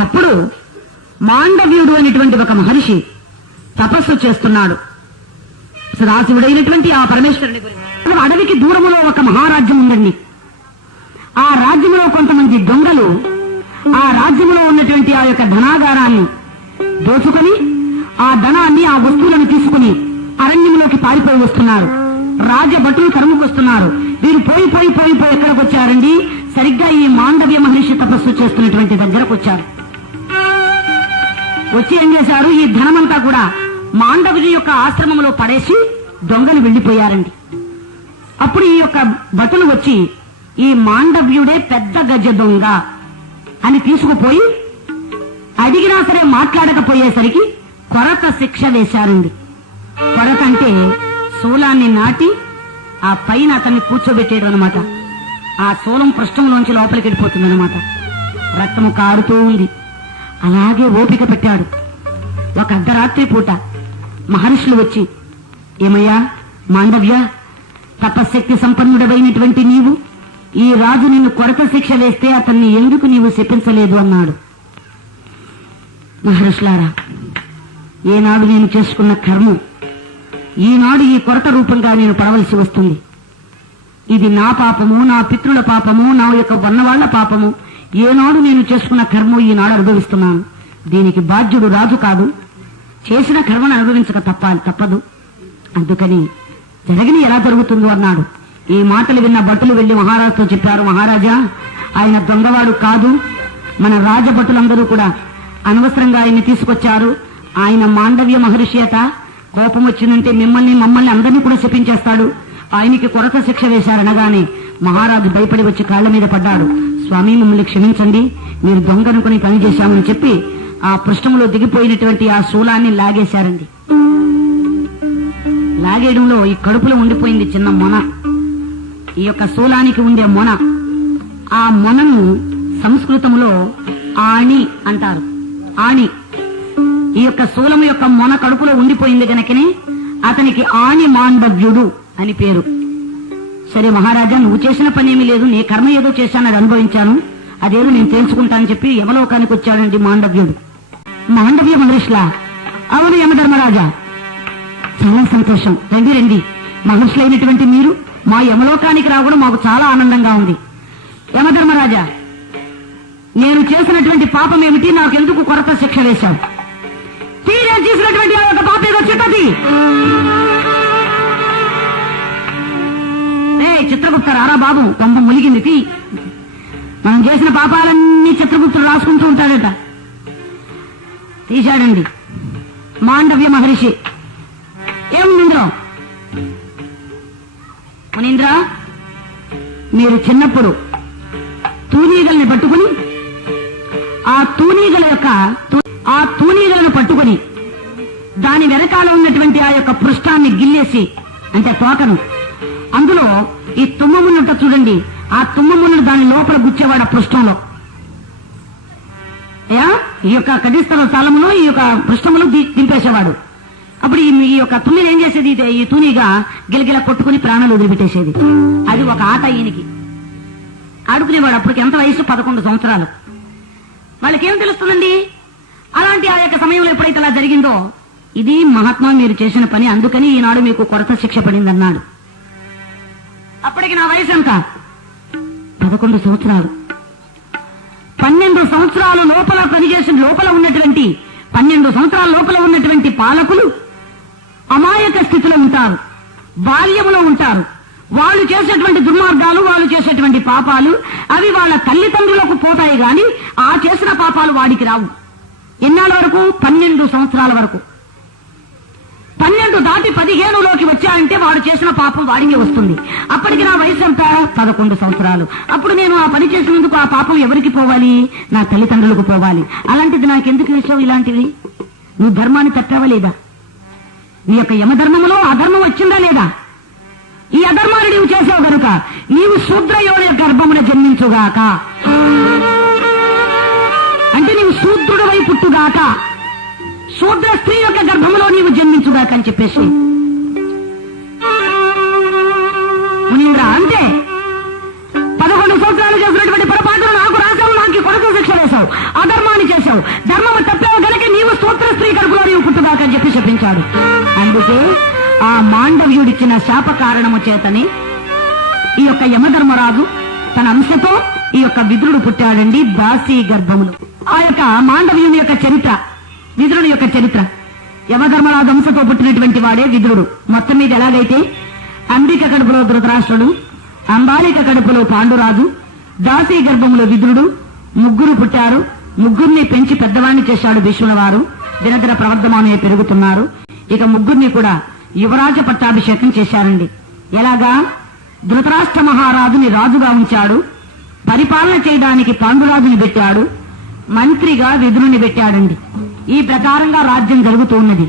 ఒకప్పుడు మాండవ్యుడు అనేటువంటి ఒక మహర్షి తపస్సు చేస్తున్నాడు. సదాశివుడైనటువంటి ఆ పరమేశ్వరుని గురించి. అడవికి దూరములో ఒక మహారాజ్యం ఉందండి. ఆ రాజ్యంలో కొంతమంది దొంగలు ఆ రాజ్యంలో ఉన్నటువంటి ఆ యొక్క ధనాగారాన్ని దోచుకుని ఆ ధనాన్ని ఆ వస్తువులను తీసుకుని అరణ్యంలోకి పారిపోయి వస్తున్నారు. రాజభటులు తరుముకొస్తున్నారు. వీరు పోయి పోయి పోయి పోయి ఎక్కడికి వచ్చారండి? సరిగ్గా ఈ మాండవ్య మహర్షి తపస్సు చేస్తున్నటువంటి దగ్గరకు వచ్చారు. వచ్చి ఏం చేశారు? ఈ ధనమంతా కూడా మాండవుడి యొక్క ఆశ్రమంలో పడేసి దొంగలు వెళ్లిపోయారండి. అప్పుడు ఈ యొక్క భటులు వచ్చి ఈ మాండవ్యుడే పెద్ద గజ దొంగ అని తీసుకుపోయి అడిగినా సరే మాట్లాడకపోయేసరికి కొరత శిక్ష వేశారండి. కొరత అంటే శూలాన్ని నాటి ఆ పైన అతన్ని కూర్చోబెట్టేయడం అనమాట. ఆ శూలం పృష్ఠంలోంచి లోపలికి వెళ్ళిపోతుంది అనమాట. రక్తము కారుతూ ఉంది. అలాగే ఓపిక పెట్టాడు. ఒక అర్ధరాత్రి పూట మహర్షులు వచ్చి, ఏమయ్యా మాండవ్య, తపశక్తి సంపన్నుడవైనటువంటి నీవు ఈ రాజు నిన్ను కొరత శిక్ష వేస్తే అతన్ని ఎందుకు నీవు శపించలేదు అన్నాడు. మహర్షులారా, ఏనాడు నేను చేసుకున్న కర్మ ఈనాడు ఈ కొరత రూపంగా నేను పడవలసి వస్తుంది. ఇది నా పాపము, నా పితృల పాపము, నా యొక్క వన్నవాళ్ల పాపము. ఏనాడు నేను చేసుకున్న కర్మ ఈనాడు అనుభవిస్తున్నాను. దీనికి బాధ్యుడు రాజు కాదు. చేసిన కర్మను అనుభవించక తప్పదు. అందుకని జరగని ఎలా జరుగుతుందో అన్నాడు. ఈ మాటలు విన్న భటులు వెళ్లి మహారాజుతో చెప్పారు, మహారాజా, ఆయన దొంగవాడు కాదు. మన రాజభటులందరూ కూడా అనవసరంగా ఆయన్ని తీసుకొచ్చారు. ఆయన మాండవ్య మహర్షి అట. కోపం వచ్చిందంటే మమ్మల్ని అందరినీ కూడా శపించేస్తాడు. ఆయనకి కొరత శిక్ష వేశారనగానే మహారాజు భయపడి వచ్చి కాళ్ల మీద పడ్డాడు. స్వామి, మమ్మల్ని క్షమించండి, మీరు దొంగనుకుని పని చేశామని చెప్పి ఆ పృష్ఠంలో దిగిపోయినటువంటి ఆ శూలాన్ని లాగేశారండి. లాగేయడంలో ఈ కడుపులో ఉండిపోయింది చిన్న మొన. ఈ యొక్క శూలానికి ఉండే మొన, ఆ మొనను సంస్కృతంలో ఆణి అంటారు. ఆణి. ఈ యొక్క శూలము యొక్క మొన కడుపులో ఉండిపోయింది గనకనే అతనికి ఆణి మాండవ్యుడు అని పేరు. సరే మహారాజా, నువ్వు చేసిన పని ఏమీ లేదు, నీ కర్మ ఏదో చేశాను, అది అనుభవించాను, అదేదో నేను తెలుసుకుంటా అని చెప్పి యమలోకానికి వచ్చాడండి మాండవ్యుడు. మాండవ్య మహర్షులా? అవును యమధర్మరాజా. చాలా సంతోషం. రండి రండి, మహర్షులైనటువంటి మీరు మా యమలోకానికి రావడం మాకు చాలా ఆనందంగా ఉంది. యమధర్మరాజా, నేను చేసినటువంటి పాపం ఏమిటి? నాకెందుకు కొరత శిక్ష వేశావు? తీరే చేసినటువంటి ఆ యొక్క పాప ఏదో చిట్టది. చిత్రగుప్త రారా బాబు, కొంప ములిగింది. తీ. మనం చేసిన పాపాలన్నీ చిత్రగుప్తుడు రాసుకుంటూ ఉంటాడట. తీశాడండి మాండవ్య మహర్షి. ఏం మునీంద్ర, మునీంద్ర, మీరు చిన్నప్పుడు తూనీగల్ని పట్టుకుని ఆ తూనీగలను పట్టుకుని దాని వెనకాల ఉన్నటువంటి ఆ యొక్క పృష్ఠాన్ని గిల్లేసి, అంటే తోకను, అందులో ఈ తుమ్మమున్నట్టు చూడండి, ఆ తుమ్మమున్న దాని లోపల గుచ్చేవాడు ఆ పృష్ఠంలో. ఈ యొక్క కటిస్థల స్థలంలో ఈ యొక్క పృష్ఠములు దింపేసేవాడు. అప్పుడు ఈ యొక్క తుమ్మిని ఏం చేసేది? ఈ తూనీగా గిలగిల కొట్టుకుని ప్రాణాలు వదిలిపెట్టేసేది. అది ఒక ఆట. ఈయనకి ఆడుకునేవాడు. అప్పటికి ఎంత వయసు? 11 సంవత్సరాలు. వాళ్ళకేం తెలుస్తుందండి? అలాంటి ఆ యొక్క సమయంలో ఎప్పుడైతే అలా జరిగిందో, ఇది మహాత్మా మీరు చేసిన పని, అందుకని ఈనాడు మీకు కొరత శిక్ష పడిందన్నాడు. అప్పటికి నా వయసు ఎంత? 11 సంవత్సరాలు. 12 సంవత్సరాల లోపల పనిచేసిన లోపల ఉన్నటువంటి 12 సంవత్సరాల లోపల ఉన్నటువంటి పాలకులు అమాయక స్థితిలో ఉంటారు, బాల్యములో ఉంటారు. వాళ్ళు చేసేటువంటి దుర్మార్గాలు, వాళ్ళు చేసేటువంటి పాపాలు అవి వాళ్ళ తల్లిదండ్రులకు పోతాయి గాని ఆ చేసిన పాపాలు వాడికి రావు. ఎన్నాళ్ళ వరకు? 12 సంవత్సరాల వరకు. 12 దాటి 15లోకి వచ్చాయంటే వాడు చేసిన పాపం వాడికే వస్తుంది. అప్పటికి నా వయసు ఎంత? 11 సంవత్సరాలు. అప్పుడు నేను ఆ పని చేసినందుకు ఆ పాపం ఎవరికి పోవాలి? నా తల్లిదండ్రులకు పోవాలి. అలాంటిది నాకెందుకు వేసావు ఇలాంటివి? నువ్వు ధర్మాన్ని తప్పావా లేదా? నీ యొక్క యమధర్మములో అధర్మం వచ్చిందా లేదా? ఈ అధర్మాన్ని నీవు చేసావు గనుక నీవు శూద్రయోని గర్భమున జన్మించుగాక, అంటే నీవు శూద్రుడవై పుట్టుగాక, శూద్ర స్త్రీ యొక్క గర్భంలో నీవు జన్మించుగాక అని చెప్పేసి మునీంద్ర. అంటే 11 సంవత్సరాలు చేసినటువంటి పొరపాటును నాకు రాసావు, నాకు కొరత శిక్ష వేశావు. అధర్మాన్ని పని చేశావు, ధర్మము తప్పావు గనక నీవు స్తోత్ర స్త్రీ కడుపులో నీవు పుట్టుగాక అని చెప్పి శపించాడు. అందుకే ఆ మాండవ్యుడిచ్చిన శాప కారణము చేతని ఈ యొక్క యమధర్మరాజు తన అంశతో ఈ యొక్క విదురుడు పుట్టాడండి దాసీ గర్భములు. ఆ యొక్క మాండవ్యుని యొక్క చరిత్ర, విదురుని యొక్క చరిత్ర, యమధర్మరాజు అంశతో పుట్టినటువంటి వాడే విదురుడు. మొత్తం మీద ఎలాగైతే అంబిక కడుపులో ధృతరాష్ట్రుడు, అంబాలిక కడుపులో పాండురాజు, దాసీ గర్భములో విదురుడు ముగ్గురు పుట్టారు. ముగ్గురిని పెంచి పెద్దవాణ్ణి చేశాడు భీష్ముల వారు. దినదిన ప్రవర్ధమానమే పెరుగుతున్నారు. ఇక ముగ్గురిని కూడా యువరాజ పట్టాభిషేకం చేశారండి. ఎలాగా? ధృతరాష్ట్ర మహారాజుని రాజుగా ఉంచాడు, పరిపాలన చేయడానికి పాండురాజుని పెట్టాడు, మంత్రిగా విదురుని పెట్టాడండి. ఈ ప్రకారంగా రాజ్యం జరుగుతూ ఉన్నది.